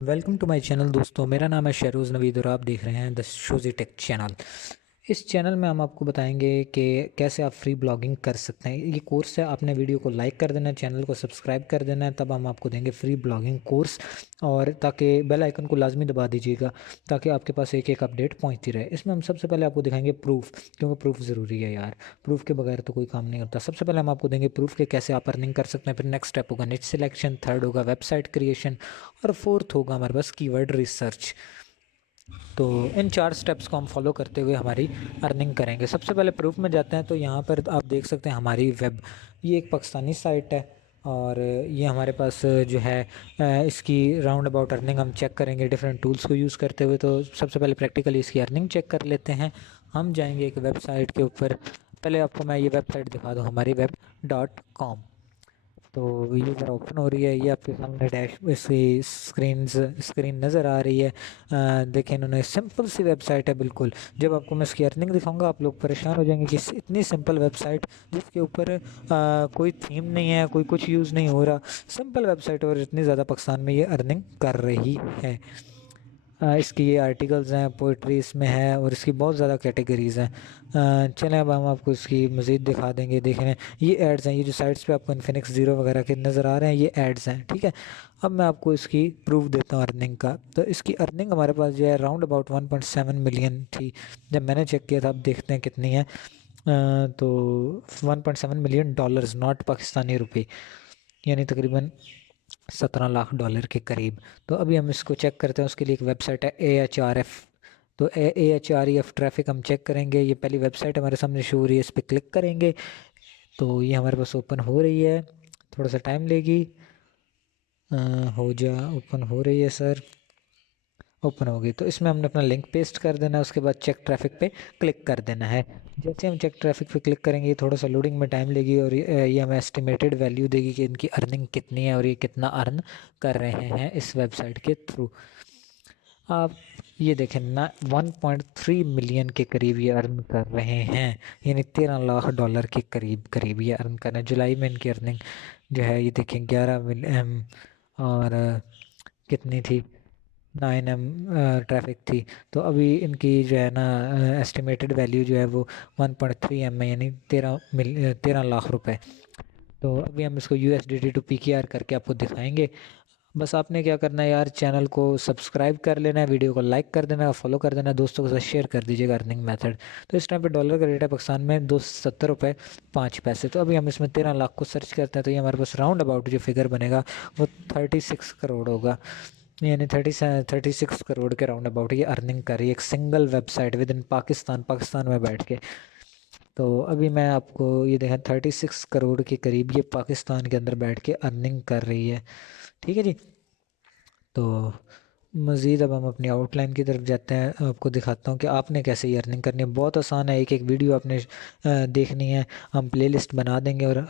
Welcome to my channel दोस्तों, मेरा नाम है शहरोज़ नवीद और आप देख रहे हैं द शोज़ी टेक चैनल। इस चैनल में हम आपको बताएंगे कि कैसे आप फ्री ब्लॉगिंग कर सकते हैं। ये कोर्स है, आपने वीडियो को लाइक कर देना है, चैनल को सब्सक्राइब कर देना है, तब हम आपको देंगे फ्री ब्लॉगिंग कोर्स। और ताकि बेल आइकन को लाजमी दबा दीजिएगा ताकि आपके पास एक एक अपडेट पहुंचती रहे। इसमें हम सबसे पहले आपको दिखाएंगे प्रूफ, क्योंकि प्रूफ ज़रूरी है यार। प्रूफ के बगैर तो कोई काम नहीं होता। सबसे पहले हम आपको देंगे प्रूफ के कैसे आप अर्निंग कर सकते हैं। फिर नेक्स्ट स्टेप होगा निच सिलेक्शन, थर्ड होगा वेबसाइट क्रिएशन और फोर्थ होगा हमारे पास कीवर्ड रिसर्च। तो इन 4 स्टेप्स को हम फॉलो करते हुए हमारी अर्निंग करेंगे। सबसे पहले प्रूफ में जाते हैं तो यहाँ पर आप देख सकते हैं हमारी वेब, ये एक पाकिस्तानी साइट है और ये हमारे पास जो है इसकी राउंड अबाउट अर्निंग हम चेक करेंगे डिफरेंट टूल्स को यूज़ करते हुए। तो सबसे पहले प्रैक्टिकली इसकी अर्निंग चेक कर लेते हैं। हम जाएंगे एक वेबसाइट के ऊपर। पहले आपको मैं ये वेबसाइट दिखा दूँ, हमारी web.com। तो ये ज़रा ओपन हो रही है, ये आपके सामने डैश इसकी स्क्रीन नज़र आ रही है। देखें, इन्होंने सिंपल सी वेबसाइट है बिल्कुल। जब आपको मैं इसकी अर्निंग दिखाऊंगा आप लोग परेशान हो जाएंगे कि इतनी सिंपल वेबसाइट जिसके ऊपर कोई थीम नहीं है, कोई कुछ यूज़ नहीं हो रहा, सिंपल वेबसाइट और इतनी ज़्यादा पाकिस्तान में ये अर्निंग कर रही है। इसकी ये आर्टिकल्स हैं, पोइट्री इसमें है और इसकी बहुत ज़्यादा कैटेगरीज़ हैं। चलें अब हम आपको इसकी मज़ीद दिखा देंगे। देखें, ये एड्स हैं, ये जो साइट्स पे आपको इन्फिनिक्स ज़ीरो वगैरह के नज़र आ रहे हैं ये एड्स हैं, ठीक है। अब मैं आपको इसकी प्रूफ देता हूँ अर्निंग का। तो इसकी अर्निंग हमारे पास जो है राउंड अबाउट 1.7 मिलियन थी जब मैंने चेक किया था। अब देखते हैं कितनी है। तो 1.7 मिलियन डॉलर्स, नॉट पाकिस्तानी रुपये, यानी तकरीबन 17 लाख डॉलर के करीब। तो अभी हम इसको चेक करते हैं। उसके लिए एक वेबसाइट है AHRF। तो AHREF ट्रैफिक हम चेक करेंगे। ये पहली वेबसाइट हमारे सामने शो हो रही है, इस पर क्लिक करेंगे तो ये हमारे पास ओपन हो रही है। थोड़ा सा टाइम लेगी। अ, हो जा ओपन हो रही है सर। ओपन हो गई। तो इसमें हमने अपना लिंक पेस्ट कर देना है। उसके बाद चेक ट्रैफिक पे क्लिक कर देना है। जैसे हम चेक ट्रैफिक पे क्लिक करेंगे थोड़ा सा लोडिंग में टाइम लेगी और ये हमें एस्टिमेटेड वैल्यू देगी कि इनकी अर्निंग कितनी है और ये कितना अर्न कर रहे हैं इस वेबसाइट के थ्रू। आप ये देखें ना, 1.3 मिलियन के करीब ये अर्न कर रहे हैं, यानी 13 लाख डॉलर के करीब करीब ये अर्न कर रहे हैं। जुलाई में इनकी अर्निंग जो है ये देखें 11 मिलियन और कितनी थी, 9 M ट्रैफिक थी। तो अभी इनकी जो है ना एस्टिमेटेड वैल्यू जो है वो 1.3 M है, यानी 13 लाख रुपए। तो अभी हम इसको USDT टू PKR करके आपको दिखाएंगे। बस आपने क्या करना है यार, चैनल को सब्सक्राइब कर लेना है, वीडियो को लाइक कर देना है, फॉलो कर देना है, दोस्तों के साथ शेयर कर दीजिएगा अर्निंग मेथड। तो इस टाइम पे डॉलर का रेट है पाकिस्तान में 270 रुपये 5 पैसे। तो अभी हम इसमें 13 लाख को सर्च करते हैं तो ये हमारे पास राउंड अबाउट जो फिगर बनेगा वो 36 करोड़ होगा, यानी 36 करोड़ के राउंड अबाउट ये अर्निंग कर रही है एक single website with in Pakistan में बैठ के। तो अभी मैं आपको ये देखा 36 करोड़ के करीब ये पाकिस्तान के अंदर बैठ के अर्निंग कर रही है, ठीक है जी। तो मज़ीद अब हम अपनी आउटलाइन की तरफ जाते हैं। आपको दिखाता हूँ कि आपने कैसे ये अर्निंग करनी है। बहुत आसान है, एक एक वीडियो आपने देखनी है। हम प्लेलिस्ट बना देंगे और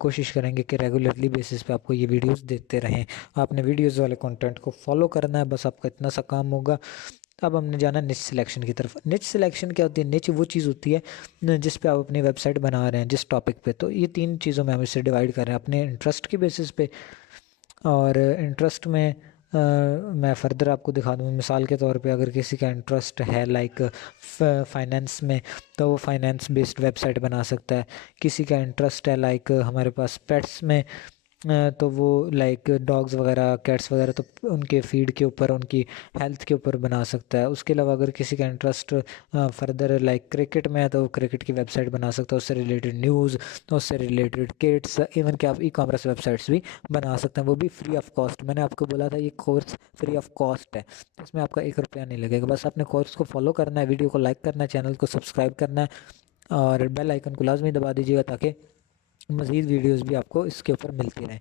कोशिश करेंगे कि रेगुलरली बेसिस पे आपको ये वीडियोस देते रहें। आपने वीडियोस वाले कंटेंट को फॉलो करना है, बस आपका इतना सा काम होगा। अब हमने जाना निच सिलेक्शन की तरफ। निच सिलेक्शन क्या होती है? निच वो चीज़ होती है जिस पे आप अपनी वेबसाइट बना रहे हैं, जिस टॉपिक पे। तो ये 3 चीज़ों में हम इसे डिवाइड कर रहे हैं, अपने इंटरेस्ट की बेसिस पे। और इंटरेस्ट में मैं फ़र्दर आपको दिखा दूँ, मिसाल के तौर पे अगर किसी का इंटरेस्ट है लाइक फाइनेंस में तो वो फाइनेंस बेस्ड वेबसाइट बना सकता है। किसी का इंटरेस्ट है लाइक हमारे पास पेट्स में, तो वो लाइक डॉग्स वगैरह कैट्स वगैरह, तो उनके फीड के ऊपर, उनकी हेल्थ के ऊपर बना सकता है। उसके अलावा अगर किसी का इंटरेस्ट फर्दर लाइक क्रिकेट में है तो वो क्रिकेट की वेबसाइट बना सकता है, उससे रिलेटेड न्यूज़, तो उससे रिलेटेड किट्स, इवन कि आप ई-कॉमर्स वेबसाइट्स भी बना सकते हैं, वो भी फ्री ऑफ कॉस्ट। मैंने आपको बोला था ये कोर्स फ्री ऑफ कॉस्ट है, इसमें आपका 1 रुपया नहीं लगेगा। बस आपने कोर्स को फॉलो करना है, वीडियो को लाइक करना है, चैनल को सब्सक्राइब करना है और बेल आइकन को लाजमी दबा दीजिएगा ताकि मज़ीद वीडियोस भी आपको इसके ऊपर मिलती रहें।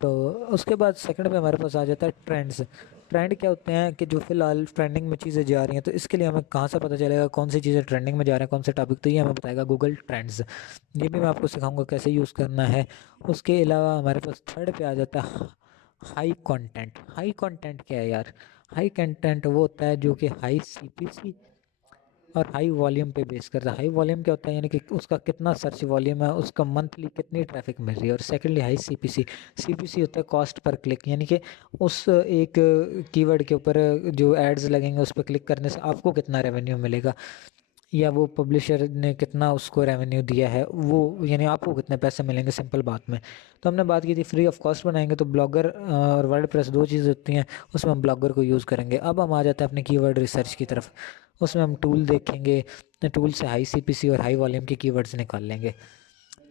तो उसके बाद सेकंड पे हमारे पास आ जाता है ट्रेंड्स। ट्रेंड क्या होते हैं कि जो फिलहाल ट्रेंडिंग में चीज़ें जा रही हैं, तो इसके लिए हमें कहाँ से पता चलेगा कौन सी चीज़ें ट्रेंडिंग में जा रहे हैं, कौन से टॉपिक? तो ये हमें बताएगा गूगल ट्रेंड्स। ये भी मैं आपको सिखाऊंगा कैसे यूज़ करना है। उसके अलावा हमारे पास थर्ड पे आ जाता है हाई कंटेंट। हाई कंटेंट क्या है यार? हाई कंटेंट वो होता है जो कि हाई CPC और हाई वॉल्यूम पे बेस करता है। हाई वॉल्यूम क्या होता है, यानी कि उसका कितना सर्च वॉल्यूम है, उसका मंथली कितनी ट्रैफिक मिल रही है। और सेकेंडली हाई सीपीसी। सीपीसी होता है कॉस्ट पर क्लिक, यानी कि उस एक कीवर्ड के ऊपर जो एड्स लगेंगे उस पर क्लिक करने से आपको कितना रेवेन्यू मिलेगा, या वो पब्लिशर ने कितना उसको रेवेन्यू दिया है, वो यानी आपको कितने पैसे मिलेंगे, सिंपल बात में। तो हमने बात की थी फ्री ऑफ कॉस्ट बनाएंगे, तो ब्लॉगर और वर्डप्रेस दो चीज़ होती हैं, उसमें हम ब्लॉगर को यूज़ करेंगे। अब हम आ जाते हैं अपने कीवर्ड रिसर्च की तरफ। उसमें हम टूल देखेंगे, टूल से हाई सीपीसी और हाई वॉल्यूम के कीवर्ड्स निकाल लेंगे।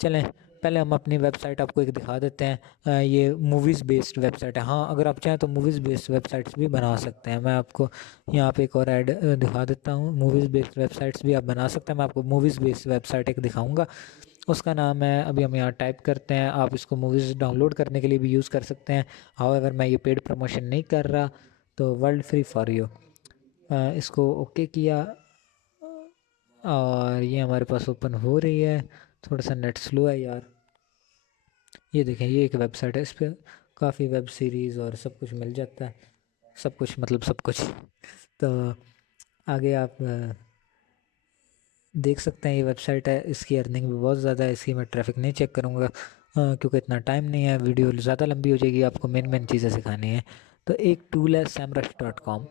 चलें, पहले हम अपनी वेबसाइट आपको एक दिखा देते हैं। ये मूवीज़ बेस्ड वेबसाइट है। हाँ, अगर आप चाहें तो मूवीज़ बेस्ड वेबसाइट्स भी बना सकते हैं। मैं आपको यहाँ पे एक और ऐड दिखा देता हूँ। मूवीज़ बेस्ड वेबसाइट्स भी आप बना सकते हैं। मैं आपको मूवीज़ बेस्ड वेबसाइट एक दिखाऊंगा, उसका नाम है, अभी हम यहाँ टाइप करते हैं। आप इसको मूवीज़ डाउनलोड करने के लिए भी यूज़ कर सकते हैं। हाउएवर मैं ये पेड प्रमोशन नहीं कर रहा, तो वर्ल्ड फ्री फॉर यू, इसको ओके किया और ये हमारे पास ओपन हो रही है। थोड़ा सा नेट स्लो है यार। ये देखें, ये एक वेबसाइट है, इस पर काफ़ी वेब सीरीज़ और सब कुछ मिल जाता है। सब कुछ मतलब सब कुछ। तो आगे आप देख सकते हैं, ये वेबसाइट है, इसकी अर्निंग भी बहुत ज़्यादा है। इसकी मैं ट्रैफिक नहीं चेक करूँगा क्योंकि इतना टाइम नहीं है, वीडियो ज़्यादा लंबी हो जाएगी, आपको मेन चीज़ें सिखानी है। तो एक टूल है semrush.com,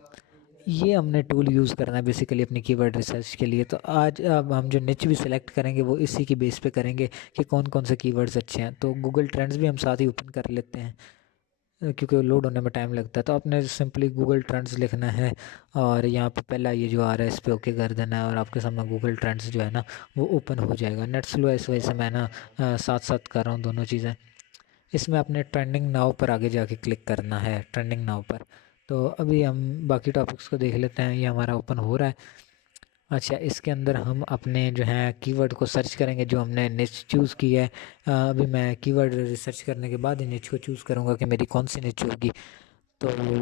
ये हमने टूल यूज़ करना है बेसिकली अपनी कीवर्ड रिसर्च के लिए। तो आज अब हम जो निच भी सिलेक्ट करेंगे वो इसी की बेस पे करेंगे कि कौन कौन से कीवर्ड्स अच्छे हैं। तो गूगल ट्रेंड्स भी हम साथ ही ओपन कर लेते हैं क्योंकि लोड होने में टाइम लगता है। तो आपने सिंपली गूगल ट्रेंड्स लिखना है और यहाँ पे पहला ये जो आ रहा है इस पर ओके कर देना है और आपके सामने गूगल ट्रेंड्स जो है ना वो ओपन हो जाएगा। नेट स्लो है, इस वजह से मैं ना साथ साथ कर रहा हूँ दोनों चीज़ें। इसमें आपने ट्रेंडिंग नाउ पर आगे जाके क्लिक करना है, ट्रेंडिंग नाउ पर। तो अभी हम बाकी टॉपिक्स को देख लेते हैं, ये हमारा ओपन हो रहा है। अच्छा, इसके अंदर हम अपने जो है कीवर्ड को सर्च करेंगे जो हमने निच चूज़ की है। अभी मैं कीवर्ड रिसर्च करने के बाद ही निच को चूज़ करूँगा कि मेरी कौन सी निच होगी। तो ये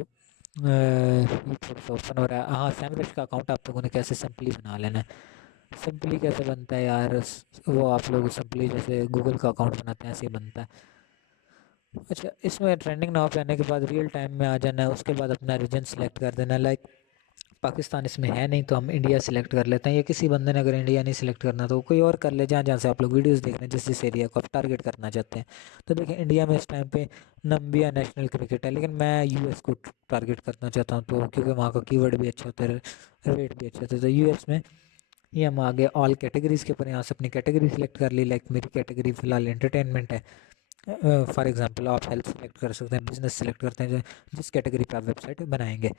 थोड़ा सा ओपन हो रहा है। हाँ, सैमरश का अकाउंट आप लोगों ने कैसे सिंपली बना लेना है। सिंपली कैसे बनता है यार, वो आप लोग सिंपली जैसे गूगल का अकाउंट बनाते हैं ऐसे ही बनता है। अच्छा, इसमें ट्रेंडिंग नाउ पे आने के बाद रियल टाइम में आ जाना है, उसके बाद अपना रीजन सेलेक्ट कर देना है। लाइक पाकिस्तान इसमें है नहीं तो हम इंडिया सेलेक्ट कर लेते हैं, या किसी बंदे ने अगर इंडिया नहीं सिलेक्ट करना तो कोई और कर ले, जहाँ जहाँ से आप लोग वीडियोस देख रहे हैं, जिस जिस एरिया को आप टारगेट करना चाहते हैं। तो देखिए, इंडिया में इस टाइम पे नंबिया नेशनल क्रिकेट है, लेकिन मैं यूएस को टारगेट करना चाहता हूँ, तो क्योंकि वहाँ का कीवर्ड भी अच्छा होता है, रेट भी अच्छा होता है। तो यूएस में ये हम आगे ऑल कैटेगरीज के ऊपर यहाँ से अपनी कैटेगरी सेलेक्ट कर ली। लाइक मेरी कैटेगरी फिलहाल एंटरटेनमेंट है। फॉर एग्जांपल आप हेल्थ सेलेक्ट कर सकते हैं, बिजनेस सेलेक्ट करते हैं, जिस कैटेगरी पे आप वेबसाइट बनाएंगे।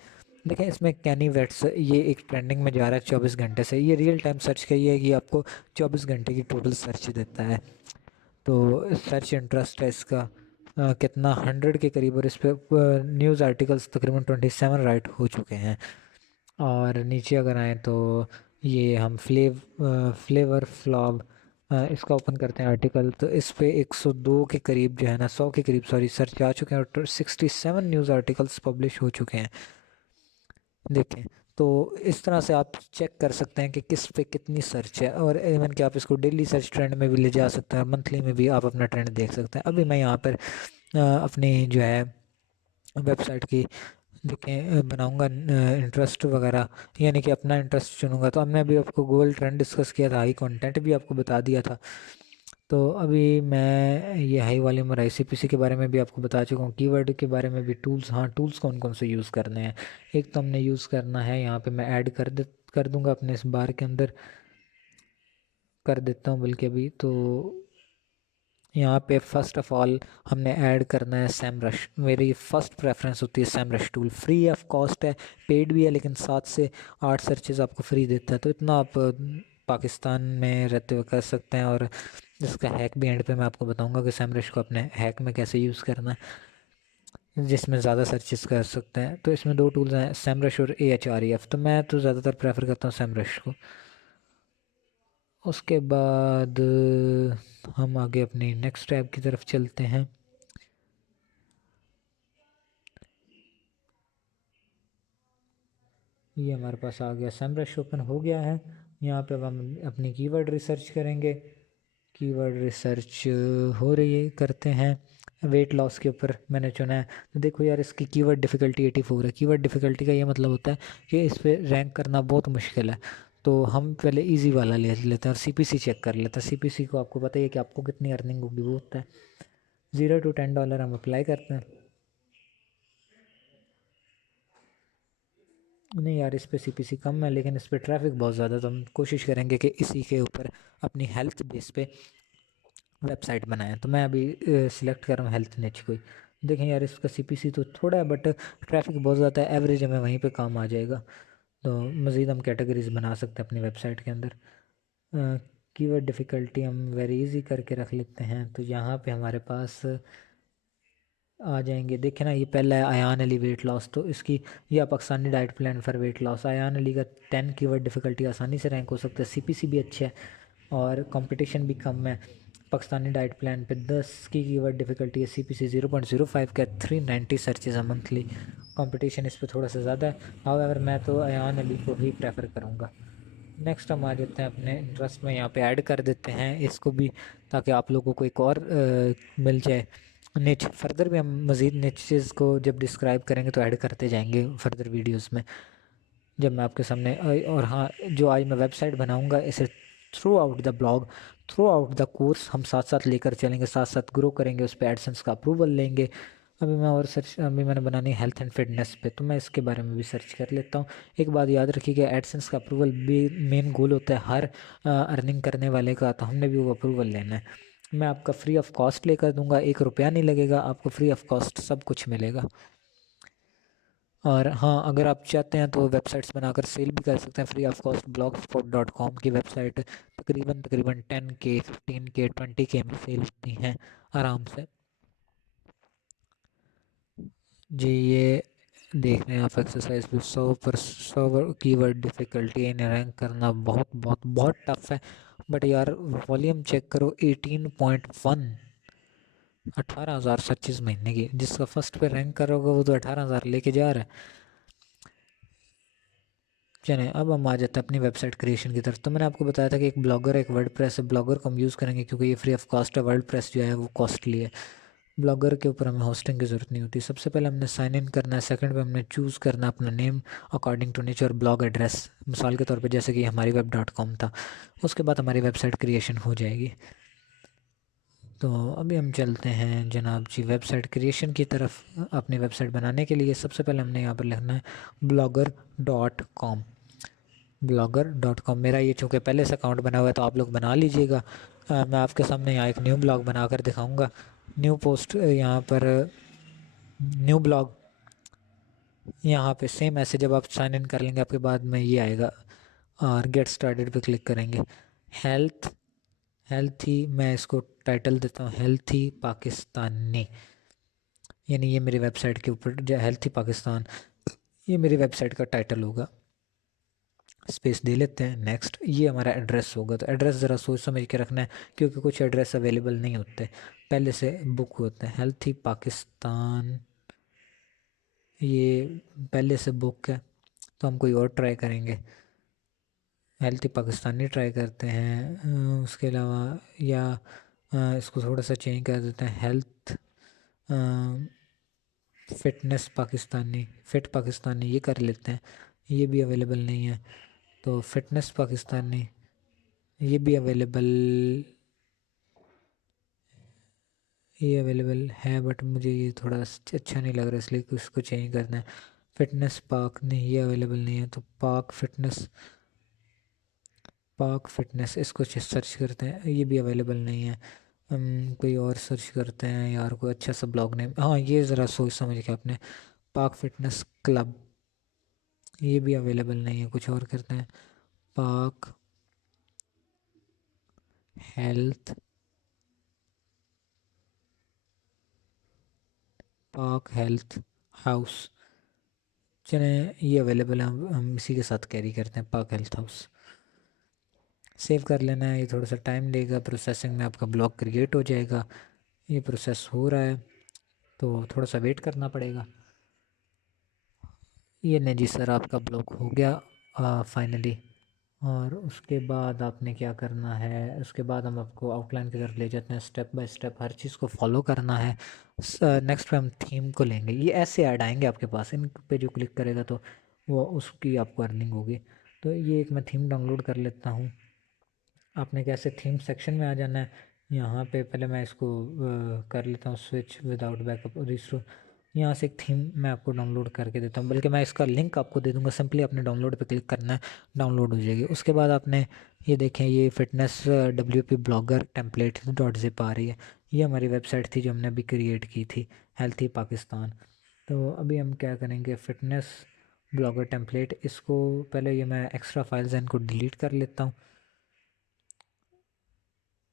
देखिए, इसमें कैनी वेट्स ये एक ट्रेंडिंग में जा रहा है 24 घंटे से। ये रियल टाइम सर्च का ये है कि आपको 24 घंटे की टोटल सर्च देता है। तो सर्च इंटरेस्ट है इसका कितना 100 के करीब, और इस पर न्यूज़ आर्टिकल्स तकरीबन 27 राइट हो चुके हैं। और नीचे अगर आएँ तो ये हम फ्लेवर फ्लॉग इसका ओपन करते हैं आर्टिकल, तो इस पे 102 के करीब जो है ना, 100 के करीब सॉरी सर्च आ चुके हैं और 67 न्यूज़ आर्टिकल्स पब्लिश हो चुके हैं। देखें, तो इस तरह से आप चेक कर सकते हैं कि किस पे कितनी सर्च है, और इवन कि आप इसको डेली सर्च ट्रेंड में भी ले जा सकते हैं और मंथली में भी आप अपना ट्रेंड देख सकते हैं। अभी मैं यहाँ पर अपनी जो है वेबसाइट की देखें बनाऊंगा इंटरेस्ट वगैरह, यानी कि अपना इंटरेस्ट चुनूंगा। तो हमने अभी आपको गूगल ट्रेंड डिस्कस किया था, हाई कंटेंट भी आपको बता दिया था। तो अभी मैं ये हाई वॉल्यूम और आईसीपीसी के बारे में भी आपको बता चुका हूँ। कीवर्ड के बारे में भी टूल्स, हाँ टूल्स कौन कौन से यूज़ करने हैं। एक तो हमने यूज़ करना है, यहाँ पे मैं ऐड कर दूंगा अपने इस बार के अंदर, कर देता हूँ बल्कि अभी। तो यहाँ पे फर्स्ट ऑफ ऑल हमने ऐड करना है सैमरश। मेरी फर्स्ट प्रेफरेंस होती है Semrush tool, free of cost है, पेड भी है, लेकिन 7 से 8 सर्चेज आपको फ्री देता है। तो इतना आप पाकिस्तान में रहते हुए कर सकते हैं। और इसका हैक भी एंड पे मैं आपको बताऊंगा कि सैमरश को अपने हैक में कैसे यूज़ करना है, जिसमें ज़्यादा सर्चेस कर सकते हैं। तो इसमें दो टूल्स हैं, सैमरश और AHREF। तो मैं तो ज़्यादातर प्रेफर करता हूँ सैमरश को। उसके बाद हम आगे अपनी नेक्स्ट टैब की तरफ चलते हैं। ये हमारे पास आ गया, सैमरश ओपन हो गया है। यहाँ पे अब हम अपनी कीवर्ड रिसर्च करेंगे। कीवर्ड रिसर्च हो रही है, करते हैं। वेट लॉस के ऊपर मैंने चुना है। तो देखो यार, इसकी कीवर्ड डिफ़िकल्टी 84 है। कीवर्ड डिफ़िकल्टी का ये मतलब होता है कि इस पे रैंक करना बहुत मुश्किल है। तो हम पहले इजी वाला ले लेते हैं और सीपीसी चेक कर लेते हैं। सीपीसी को आपको पता ही है कि आपको कितनी अर्निंग होगी, वो होता है $0 to $10 हम अप्लाई करते हैं। नहीं यार, इस पे सीपीसी कम है लेकिन इस पे ट्रैफिक बहुत ज़्यादा, तो हम कोशिश करेंगे कि इसी के ऊपर अपनी हेल्थ बेस पे वेबसाइट बनाएं। तो मैं अभी सिलेक्ट कर रहा हूँ हेल्थ निच को। देखें यार, इसका सीपीसी तो थोड़ा है बट ट्रैफिक बहुत ज़्यादा है, एवरेज हमें वहीं पे काम आ जाएगा। तो मज़ीद हम कैटेगरीज बना सकते हैं अपनी वेबसाइट के अंदर। कीवर्ड डिफ़िकल्टी हम वेरी इजी करके रख लेते हैं। तो यहाँ पे हमारे पास आ जाएंगे। देखें ना, ये पहला है अयान अली वेट लॉस, तो इसकी यह Pakistani diet plan for weight loss. Ayan Ali का 10 कीवर्ड डिफ़िकल्टी आसानी से रैंक हो सकता है, सीपीसी भी अच्छा है और कंपटीशन भी कम है। पाकिस्तानी डाइट प्लान पे 10 की कीवर्ड डिफ़िकल्टी है, सीपीसी 0.05 का, 390 सर्चेज है मंथली। कंपटीशन इस पर थोड़ा सा ज़्यादा है, हाउएवर मैं तो अयान अली को ही प्रेफर करूँगा। नेक्स्ट हम आ जाते हैं अपने इंटरेस्ट में, यहाँ पे ऐड कर देते हैं इसको भी, ताकि आप लोगों को एक और मिल जाए निच। फर्दर भी हम मज़ीद निचेस को जब डिस्क्राइब करेंगे तो ऐड करते जाएंगे फर्दर वीडियोस में जब मैं आपके सामने। और हाँ, जो आज मैं वेबसाइट बनाऊंगा इसे through out the blog, through out the course हम साथ साथ लेकर चलेंगे, साथ साथ ग्रो करेंगे, उस पर एडसेंस का अप्रूवल लेंगे। अभी मैंने बनानी है हेल्थ एंड फिटनेस पे, तो मैं इसके बारे में भी सर्च कर लेता हूँ। एक बात याद रखिएगा, एडसेंस का अप्रूवल भी मेन गोल होता है हर अर्निंग करने वाले का, तो हमने भी वो अप्रूवल लेना है। मैं आपका फ्री ऑफ कॉस्ट लेकर दूंगा, ₹1 नहीं लगेगा, आपको फ्री ऑफ कॉस्ट सब कुछ मिलेगा। और हाँ, अगर आप चाहते हैं तो वेबसाइट्स बनाकर सेल भी कर सकते हैं फ्री ऑफ कॉस्ट। blogspot.com की वेबसाइट तकरीबन तकरीबन 10K 15K 20K में सेल होती हैं आराम से। जी, ये देख रहे हैं आप एक्सरसाइज भी 100 कीवर्ड डिफ़िकल्टी, इन्हें रैंक करना बहुत बहुत बहुत टफ है। बट यार वॉल्यूम चेक करो, 18.1, 18,000 सर्चेज महीने की। जिसका फर्स्ट पे रैंक कर होगा वो तो 18,000 लेके जा रहा है। चलें, अब हम आ जाते हैं अपनी वेबसाइट क्रिएशन की तरफ। तो मैंने आपको बताया था कि एक ब्लॉगर एक वर्डप्रेस है। ब्लॉगर को हम यूज़ करेंगे क्योंकि ये फ्री ऑफ कॉस्ट है, वर्डप्रेस जो है वो कॉस्टली है। ब्लॉगर के ऊपर हमें होस्टिंग की ज़रूरत नहीं होती। सबसे पहले हमने साइन इन करना है, सेकंड पे हमने चूज़ करना है अपना name according to nature, blog address मिसाल के तौर पे जैसे कि हमारी web.com था। उसके बाद हमारी वेबसाइट क्रिएशन हो जाएगी। तो अभी हम चलते हैं जनाब जी वेबसाइट क्रिएशन की तरफ। अपनी वेबसाइट बनाने के लिए सबसे पहले हमने यहाँ पर लिखना है blogger.com। blogger.com मेरा ये चूँकि पहले से अकाउंट बना हुआ है तो आप लोग बना लीजिएगा। मैं आपके सामने यहाँ एक न्यू ब्लॉग बनाकर दिखाऊंगा। न्यू पोस्ट यहाँ पर, न्यू ब्लॉग यहाँ पे सेम ऐसे जब आप साइन इन कर लेंगे आपके बाद में ये आएगा और गेट स्टार्टेड पे क्लिक करेंगे। हेल्थी मैं इसको टाइटल देता हूँ हेल्थी पाकिस्तानी, यानी ये मेरी वेबसाइट के ऊपर जो हेल्थी पाकिस्तान, ये मेरी वेबसाइट का टाइटल होगा। स्पेस दे लेते हैं, नेक्स्ट। ये हमारा एड्रेस होगा, तो एड्रेस ज़रा सोच समझ के रखना है क्योंकि कुछ एड्रेस अवेलेबल नहीं होते, पहले से बुक होते हैं। हेल्थी पाकिस्तान ये पहले से बुक है, तो हम कोई और ट्राई करेंगे। हेल्थी पाकिस्तानी ट्राई करते हैं। उसके अलावा या इसको थोड़ा सा चेंज कर देते हैं, health fitness Pakistani, fit Pakistani ये कर लेते हैं। ये भी अवेलेबल नहीं है, तो फिटनेस पाकिस्तानी ये भी अवेलेबल, ये अवेलेबल है बट मुझे ये थोड़ा अच्छा नहीं लग रहा इसलिए कि उसको चेंज करना है। फिटनेस पाक नहीं, ये अवेलेबल नहीं है, तो पाक फिटनेस इसको सर्च करते हैं, ये भी अवेलेबल नहीं है। हम कोई और सर्च करते हैं यार, कोई अच्छा सा ब्लॉग नेम। हाँ, ये ज़रा सोच समझ के आपने, पाक फिटनेस क्लब, ये भी अवेलेबल नहीं है। कुछ और करते हैं, पाक हेल्थ, पाक हेल्थ हाउस। चलें, ये अवेलेबल है, हम इसी के साथ कैरी करते हैं, पाक हेल्थ हाउस। सेव कर लेना है, ये थोड़ा सा टाइम लेगा, प्रोसेसिंग में आपका ब्लॉग क्रिएट हो जाएगा। ये प्रोसेस हो रहा है तो थोड़ा सा वेट करना पड़ेगा। ये नहीं जी सर, आपका ब्लॉग हो गया फाइनली। और उसके बाद आपने क्या करना है, उसके बाद हम आपको आउटलाइन की तरफ ले जाते हैं, स्टेप बाय स्टेप हर चीज़ को फॉलो करना है। नेक्स्ट पे हम थीम को लेंगे, ये ऐसे ऐड आएंगे आपके पास, इन पे जो क्लिक करेगा तो वो उसकी आपको अर्निंग होगी। तो ये एक मैं थीम डाउनलोड कर लेता हूँ। आपने कैसे थीम सेक्शन में आ जाना है, यहाँ पे पहले मैं इसको कर लेता हूँ स्विच विदाउट बैकअप और रिस्टोर। यहाँ से एक थीम मैं आपको डाउनलोड करके देता हूँ, बल्कि मैं इसका लिंक आपको दे दूँगा, सिंपली आपने डाउनलोड पे क्लिक करना है, डाउनलोड हो जाएगी। उसके बाद आपने ये देखें, ये fitness WP blogger template .zip आ रही है। ये हमारी वेबसाइट थी जो हमने अभी क्रिएट की थी, हेल्थी पाकिस्तान। तो अभी हम क्या करेंगे, फिटनेस ब्लॉगर टेम्पलेट, इसको पहले ये मैं एक्स्ट्रा फाइल्स हैं इनको डिलीट कर लेता हूँ।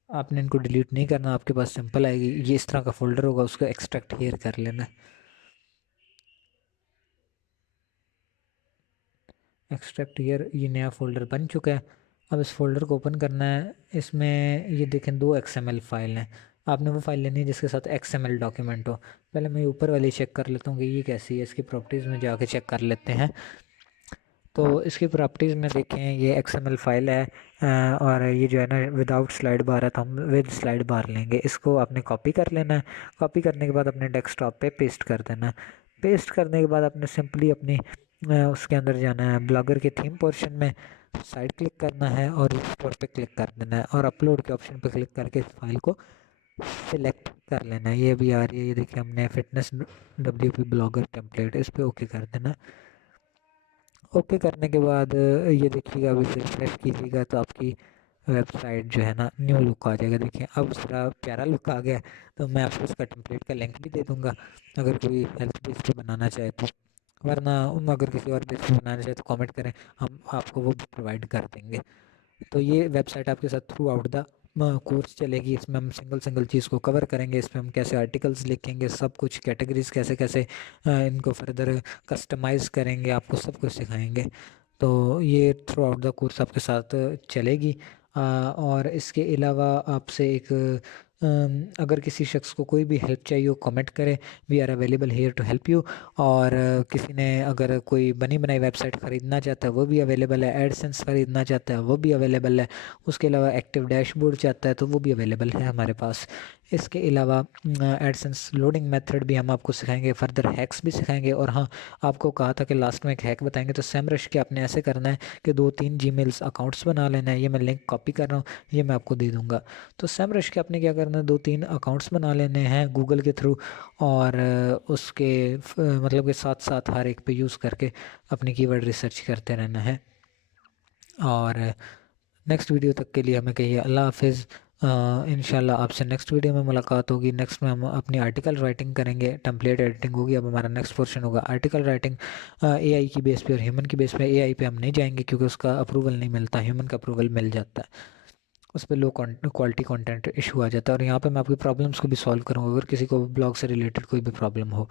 आपने इनको डिलीट नहीं करना, आपके पास सिंपल आएगी, ये इस तरह का फोल्डर होगा, उसको एक्सट्रैक्ट हियर कर लेना। एक्सट्रैक्ट हियर, ये नया फोल्डर बन चुका है। अब इस फोल्डर को ओपन करना है। इसमें ये देखें 2 XML फाइल हैं, आपने वो फाइल लेनी है जिसके साथ XML डॉक्यूमेंट हो। पहले मैं ऊपर वाली चेक कर लेता हूँ कि ये कैसी है, इसकी प्रॉपर्टीज़ में जाके चेक कर लेते हैं। तो इसकी प्रॉपर्टीज़ में देखें, ये XML फाइल है और ये जो है ना विदाउट स्लाइड बार है, तो हम विद स्लाइड बार लेंगे। इसको आपने कॉपी कर लेना है। कॉपी करने के बाद अपने डेस्कटॉप पे पेस्ट कर देना है। पेस्ट करने के बाद आपने सिंपली अपनी उसके अंदर जाना है, ब्लॉगर के थीम पोर्शन में साइड क्लिक करना है और रिपोर्ट पे क्लिक कर देना है और अपलोड के ऑप्शन पे क्लिक करके इस फाइल को सिलेक्ट कर लेना है। ये भी आ रही है, ये देखिए हमने फिटनेस WP ब्लॉगर टेम्पलेट, इस पर ओके कर देना। ओके करने के बाद ये देखिएगा, अभी रिफ्रेश कीजिएगा तो आपकी वेबसाइट जो है ना न्यू लुक आ जाएगा। देखिए अब थोड़ा प्यारा लुक आ गया। तो मैं आपको उसका टेम्पलेट का लिंक भी दे दूंगा अगर कोई हेल्थ बेस पे बनाना चाहे तो, वरना अगर किसी और बेस पे बनाना चाहे तो कमेंट करें, हम आपको वो भी प्रोवाइड कर देंगे। तो ये वेबसाइट आपके साथ थ्रू आउट द कोर्स चलेगी। इसमें हम सिंगल सिंगल चीज़ को कवर करेंगे, इसमें हम कैसे आर्टिकल्स लिखेंगे, सब कुछ कैटेगरीज कैसे कैसे इनको फर्दर कस्टमाइज़ करेंगे, आपको सब कुछ सिखाएंगे। तो ये थ्रू आउट द कोर्स आपके साथ चलेगी। और इसके अलावा आपसे एक अगर किसी शख्स को कोई भी हेल्प चाहिए हो, कमेंट करें, we are available here to help you. और किसी ने अगर कोई बनी बनाई वेबसाइट ख़रीदना चाहता है वो भी अवेलेबल है, एडसेंस ख़रीदना चाहता है वो भी अवेलेबल है, उसके अलावा एक्टिव डैशबोर्ड चाहता है तो वो भी अवेलेबल है हमारे पास। इसके अलावा एडसेंस लोडिंग मेथड भी हम आपको सिखाएंगे, फर्दर हैक्स भी सिखाएंगे। और हाँ, आपको कहा था कि लास्ट में एक हैक बताएंगे, तो सेमरश के आपने ऐसे करना है कि 2-3 जीमेल्स अकाउंट्स बना लेना है। ये मैं लिंक कॉपी कर रहा हूँ, ये मैं आपको दे दूँगा। तो सेमरश के आपने क्या करना है, 2-3 अकाउंट्स बना लेने हैं गूगल के थ्रू, और उसके मतलब के साथ साथ हर एक पे यूज़ करके अपनी कीवर्ड रिसर्च करते रहना है। और नेक्स्ट वीडियो तक के लिए हमें कहिए अल्लाह हाफिज़। इंशाल्लाह आपसे नेक्स्ट वीडियो में मुलाकात होगी। नेक्स्ट में हम अपनी आर्टिकल राइटिंग करेंगे, टेम्पलेट एडिटिंग होगी। अब हमारा नेक्स्ट पोर्शन होगा आर्टिकल राइटिंग, AI की बेस पे और ह्यूमन की बेस पे। AI पे हम नहीं जाएंगे क्योंकि उसका अप्रूवल नहीं मिलता, ह्यूमन का अप्रूवल मिल जाता है, उस पर लो क्वालिटी कंटेंट इशू आ जाता है। और यहाँ पे मैं आपकी प्रॉब्लम्स को भी सॉल्व करूँगा अगर किसी को ब्लॉग से रिलेटेड कोई भी प्रॉब्लम हो।